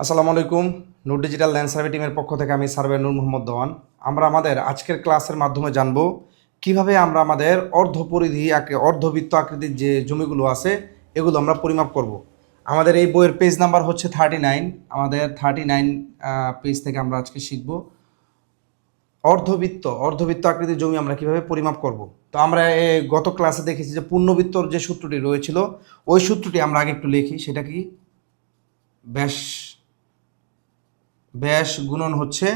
আসসালামু আলাইকুম। নূর digital land survey টিমের পক্ষ থেকে আমি সার্ভে নূর মোহাম্মদ দেওয়ান। আমরা আমাদের আজকের ক্লাসের মাধ্যমে জানব কিভাবে আমরা আমাদের অর্ধপরিধি অর্ধবৃত্ত আকৃতির যে জমিগুলো আছে এগুলো আমরা পরিমাপ করব। আমাদের এই বইয়ের পেজ নাম্বার হচ্ছে 39। আমাদের 39 পেজ থেকে আমরা আজকে শিখব অর্ধবৃত্ত আকৃতির জমি আমরা কিভাবে পরিমাপ করব। তো আমরা গত ক্লাসে দেখেছি যে পূর্ণবৃত্তর যে সূত্রটি রয়েছিল ওই সূত্রটি আমরা আগে একটু লিখি। সেটা কি? ব্যাস ব্যাস গুণন হচ্ছে,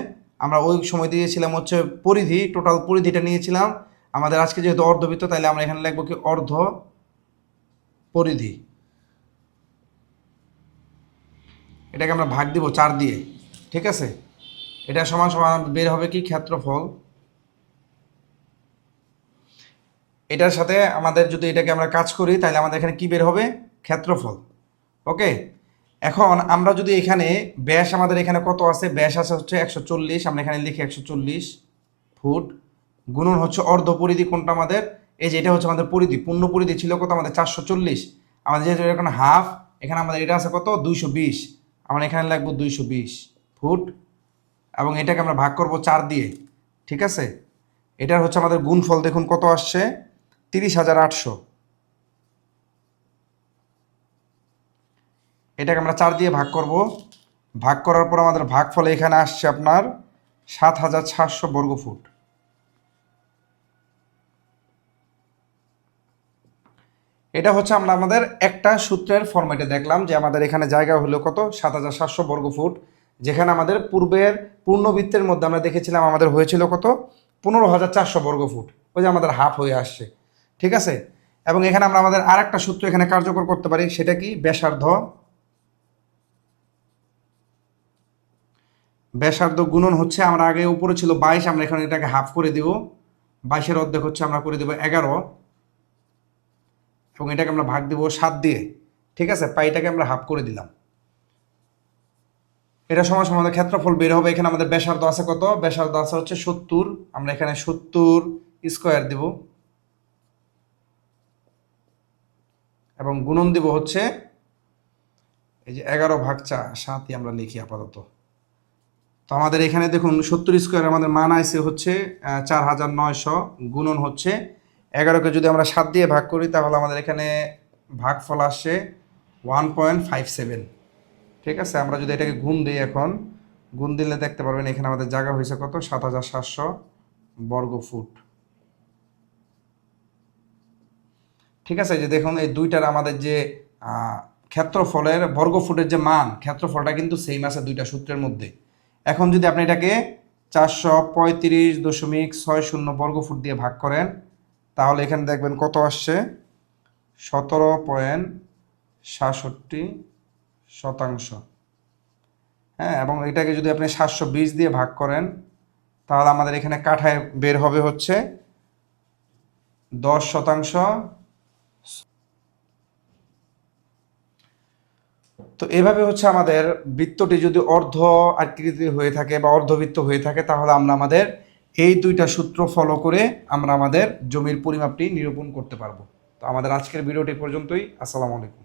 আমরা ওই সময় দিয়েছিলাম হচ্ছে পরিধি, টোটাল পরিধিটা নিয়েছিলাম। আমাদের আজকে যেহেতু অর্ধবৃত্ত তাইলে আমরা এখানে লিখবো কি অর্ধ পরিধি। এটাকে আমরা ভাগ দিব 4 দিয়ে, ঠিক আছে। এটা সমান সমান বের হবে কি ক্ষেত্রফল। এটার সাথে আমাদের যদি এটাকে আমরা কাজ করি তাহলে আমাদের এখানে কি বের হবে? ক্ষেত্রফল। ওকে, এখন আমরা যদি এখানে ব্যাস, আমাদের এখানে কত আছে? ব্যাস আছে হচ্ছে 140, আমরা এখানে লিখি 140 ফুট, গুণন হচ্ছে অর্ধ পরিধি কোনটা আমাদের, এই যে এটা হচ্ছে আমাদের পরিধি। পূর্ণ পরিধি ছিল কত আমাদের? 440। আমাদের যেহেতু এখন হাফ, এখানে আমাদের এটা আছে কত? 220। আমরা এখানে লিখবো 220 ফুট, এবং এটাকে আমরা ভাগ করব 4 দিয়ে, ঠিক আছে। এটার হচ্ছে আমাদের গুণফল দেখুন কত আসছে, 30,800। এটাকে আমরা 4 দিয়ে ভাগ করব। ভাগ করার পর আমাদের ভাগফলে এখানে আসছে আপনার 7,700 বর্গফুট। এটা হচ্ছে আমরা আমাদের একটা সূত্রের ফরম্যাটে দেখলাম যে আমাদের এখানে জায়গা হলো কত? 7,700 বর্গফুট। যেখানে আমাদের পূর্বের পূর্ণবৃত্তের মধ্যে আমরা দেখেছিলাম আমাদের হয়েছিল কত? 15,400 বর্গফুট। ওই যে আমাদের হাফ হয়ে আসছে, ঠিক আছে। এবং এখানে আমরা আমাদের আর একটা সূত্র এখানে কার্যকর করতে পারি। সেটা কি? ব্যাসার্ধ গুণন হচ্ছে, আমরা আগে উপরে ছিল 22, আমরা এখানে এটাকে হাফ করে দিব। 22-এর অর্ধেক হচ্ছে আমরা করে দেবো 11, এবং এটাকে আমরা ভাগ দিব 7 দিয়ে, ঠিক আছে। পাইটাকে আমরা হাফ করে দিলাম। এটা সমান সমান আমাদের ক্ষেত্রফল বের হবে। এখানে আমাদের ব্যাসার্ধ আছে কত? ব্যাসার্ধ আছে হচ্ছে 70, আমরা এখানে 70 স্কোয়ার দিব, এবং গুণন দিব হচ্ছে এই যে 11/7ই আমরা লিখি আপাতত। তো আমাদের এখানে দেখুন 70 স্কোয়ার আমাদের মান আইছে হচ্ছে 4,900, গুণন হচ্ছে 11কে যদি আমরা 7 দিয়ে ভাগ করি তাহলে আমাদের এখানে ভাগফল আসছে 1.57, ঠিক আছে। আমরা যদি এটাকে গুণ দিই, এখন গুণ দিলে দেখতে পারবেন এখানে আমাদের জায়গা হয়েছে কত? 7,700 বর্গফুট, ঠিক আছে। এই যে দেখুন এই দুইটার আমাদের যে ক্ষেত্রফলের বর্গফুটের যে মান, ক্ষেত্রফলটা কিন্তু সেম আছে দুইটা সূত্রের মধ্যে। এখন যদি আপনি এটাকে 435.60 বর্গফুট দিয়ে ভাগ করেন তাহলে এখানে দেখবেন কত আসছে? 17.67%। হ্যাঁ, এবং এটাকে যদি আপনি 720 দিয়ে ভাগ করেন তাহলে আমাদের এখানে কাঠায় বের হবে হচ্ছে 10%। তো এভাবে হচ্ছে আমাদের বৃত্তটি যদি অর্ধ আকৃতি হয়ে থাকে বা অর্ধবৃত্ত হয়ে থাকে তাহলে আমরা আমাদের এই দুইটা সূত্র ফলো করে আমরা আমাদের জমির পরিমাপটি নিরূপণ করতে পারবো। তো আমাদের আজকের ভিডিওটি পর্যন্তই। আসসালামু আলাইকুম।